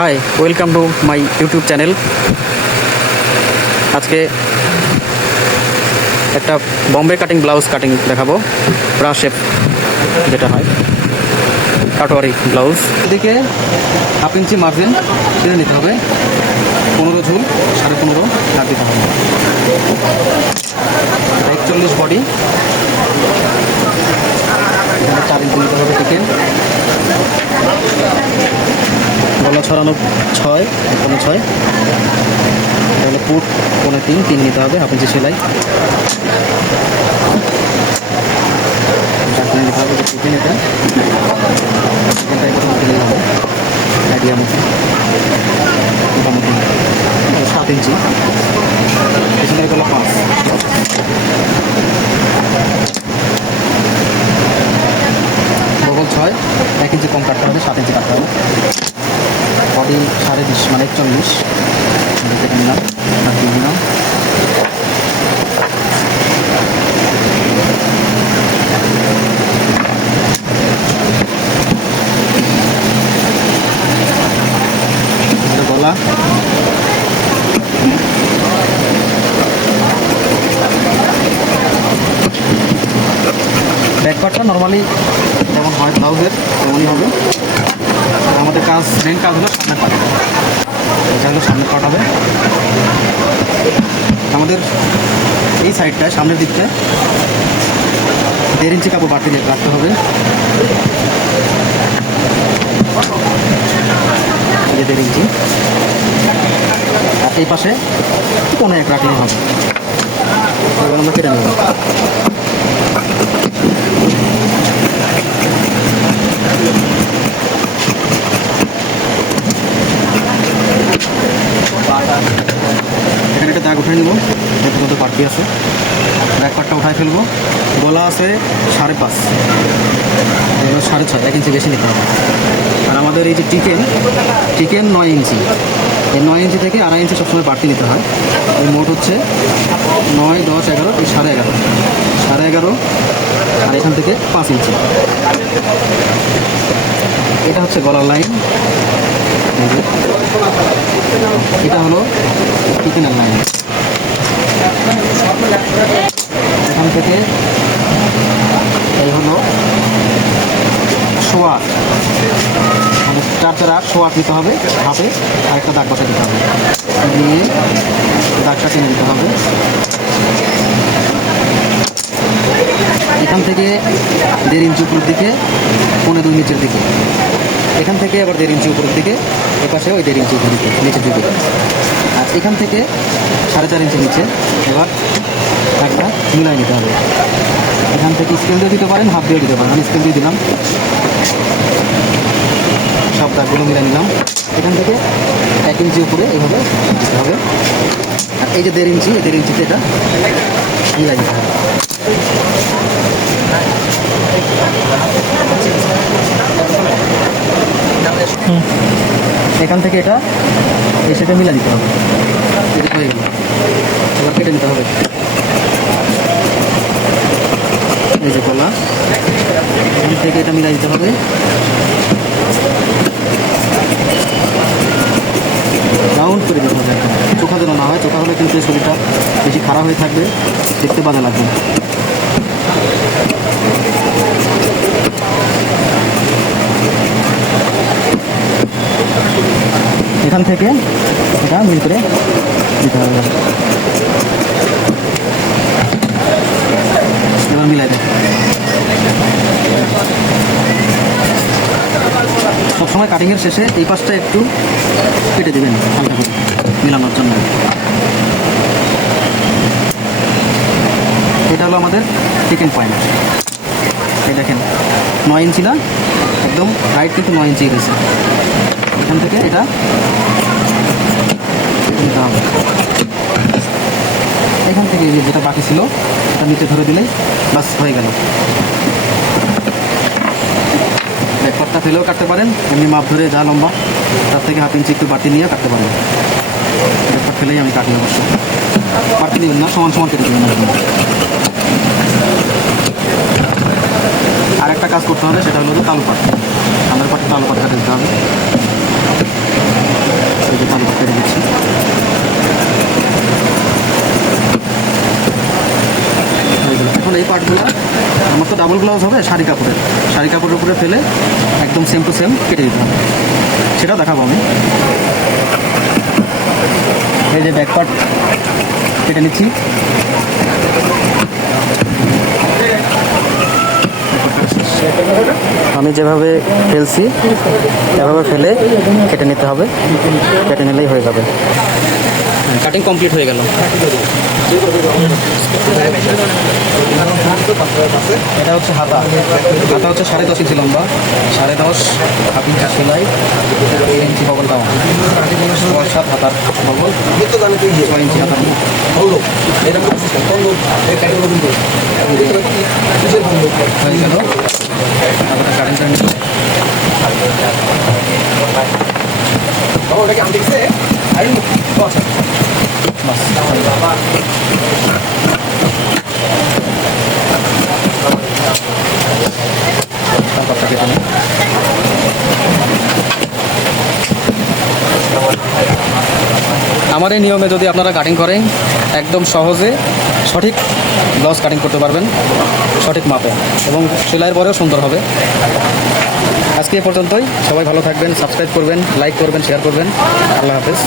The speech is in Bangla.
Hi welcome to my YouTube channel আজকে একটা বম্বে কাটিং ব্লাউজ কাটিং দেখাবো। ব্রা শেপ যেটা হয়। কাটোয়ারি ব্লাউজ এদিকে হাফ ইঞ্চি মার্জিন ছেড়ে নিতে হবে। পনেরো ঝুল, সাড়ে পনেরো, হাত দিতে হবে। একচল্লিশ বডি এখানে চার ইঞ্চি নিতে হবে চিকেন গলা ছয় পনেরো ছয়। তাহলে পুট পনেরো তিন তিন নিতে হবে, আপনি যে সেলাই। নিতে মোটামুটি সাত ইঞ্চি। ছয়, এক ইঞ্চি কম কাটতে হবে, সাত ইঞ্চি কাটতে হবে। বডি সাড়ে বিশ মানে একচল্লিশ। নিলাম এটা গলা। ব্যাকপার্টটা নর্মালি যেমন হয় ব্লাউজের, তেমনই হবে। আর আমাদের কাজ মেন কাজ হলো সামনের পাট এটা হলো সামনের পাট হবে। আমাদের এই সাইডটায় সামনের দিকটায় দেড় ইঞ্চি কাপড় বাড়তি রাখতে হবে। দেড় ইঞ্চি। আর এই পাশে কোনো এক রাখলেই হবে। আমরা কেটে নেব। এখানে একটা দাগ উঠাই নেব। এর মতো পাটটি আছে। ব্যাক পাটটা উঠাই ফেলব। গলা আছে সাড়ে পাঁচ। সাড়ে ছয়, এক ইঞ্চি বেশি নিতে হবে। আর আমাদের এই যে চিকেন চিকেন নয় ইঞ্চি। এই নয় ইঞ্চি থেকে আড়াই ইঞ্চি সবসময় বাড়তি নিতে হয়। এই মোট হচ্ছে নয়, দশ, এগারো, এই সাড়ে এগারো। সাড়ে এগারো আর এখান থেকে পাঁচ ইঞ্চি। এটা হচ্ছে গলার লাইন। এটা হলো চিকেনের লাইন এখান থেকে এই হলো মানে চার চার আট সোয়াট নিতে হবে হাফে আরেকটা দাগ বসে দিতে হবে। দিয়ে দাগটা টেনে দিতে হবে। এখান থেকে দেড় ইঞ্চি উপরের দিকে পনেরো দুই নিচের দিকে। এখান থেকে আবার দেড় ইঞ্চি উপরের দিকে এপাশে ওই দেড় ইঞ্চি উপরের দিকে, নিচের দিকে। আর এখান থেকে সাড়ে চার ইঞ্চি নিচে, এবার একটা মিলাই নিতে হবে। এখান থেকে স্কেল দিয়ে দিতে পারেন হাফ দিয়ে দিতে পারেন। আমি স্কেল দিয়ে দিলাম। সব দাগগুলো মিলাই নিলাম। এখান থেকে এক ইঞ্চি উপরে এইভাবে দিতে হবে। আর এই যে দেড় ইঞ্চি দেড় ইঞ্চিতে এটা মিলাই দিতে হবে। এখান থেকে এটা, এই সেটা মিলা দিতে হবে। এটা হয়ে গেল। এবার কেটে নিতে হবে। এই যে এখান থেকে এটা মিলাই দিতে হবে। রাউন্ড করে দিতে হবে চোখা যেন না হয়, চোখা হলে কিন্তু ছবিটা বেশি খারাপ হয়ে থাকবে, দেখতে বাজে লাগবে। এখান থেকে এটা মিল করে দিতে হবে। এবার মিলাই সবসময় কাটিংয়ের শেষে এই পাশটা একটু কেটে দেবেন হালকা করে মিলানোর জন্য। এটা হলো আমাদের চিকেন পয়েন্ট এই দেখেন, নয় ইঞ্চি না? একদম রাইট কিন্তু নয় ইঞ্চি গেছে। এখান থেকে এটা এখান থেকে যেটা বাকি ছিল, এটা নিচে ধরে দিলেই বাস হয়ে গেল। ব্যাকপারটা ফেলেও কাটতে পারেন, এমনি মাপ ধরে যা লম্বা, তার থেকে হাফ ইঞ্চি একটু বাড়তি নিয়ে কাটতে পারেন। ব্যাকপার ফেলেই আমি কাটি অবশ্য। বাড়তি নেবেন না, সমান সমান কেটে দেবেন। আর একটা কাজ করতে হবে, সেটা হলো যে তালুপাট ঠান্ডার পাটে তালুপাট কাটে দিতে হবে। সেই যে কেটে দিচ্ছি। এখন এই পাটগুলো, আমার তো ডাবল ব্লাউজ হবে, শাড়ি কাপড়ের। শাড়ি কাপড়ের উপরে ফেলে একদম সেম টু সেম কেটে দিতে হবে। সেটা দেখাবো আমি। এই যে ব্যাক পার্ট কেটে নিচ্ছি। আমি যেভাবে ফেলছি, এভাবে ফেলে কেটে নিতে হবে। কেটে নিলেই হয়ে যাবে। কাটিং কমপ্লিট হয়ে গেল। এটা হচ্ছে হাতা। হাতা হচ্ছে সাড়ে দশ ইঞ্চি লম্বা, সাড়ে দশ হাফ ইঞ্চি সেলাই ইঞ্চি বগল দেওয়া ছয় সাত হাতার বগল ছয় ইঞ্চি হাতার মুখ হয়ে গেল তারপরে কারেন্টটা নিয়ে তারপরটা কেটে নিই। আমার এই নিয়মে যদি আপনারা কাটিং করেন, একদম সহজে সঠিক ব্লাউজ কাটিং করতে পারবেন, সঠিক মাপে এবং সেলাইয়ের পরেও সুন্দর হবে। আজকে এ পর্যন্তই। সবাই ভালো থাকবেন সাবস্ক্রাইব করবেন লাইক করবেন শেয়ার করবেন। আল্লাহ হাফেজ।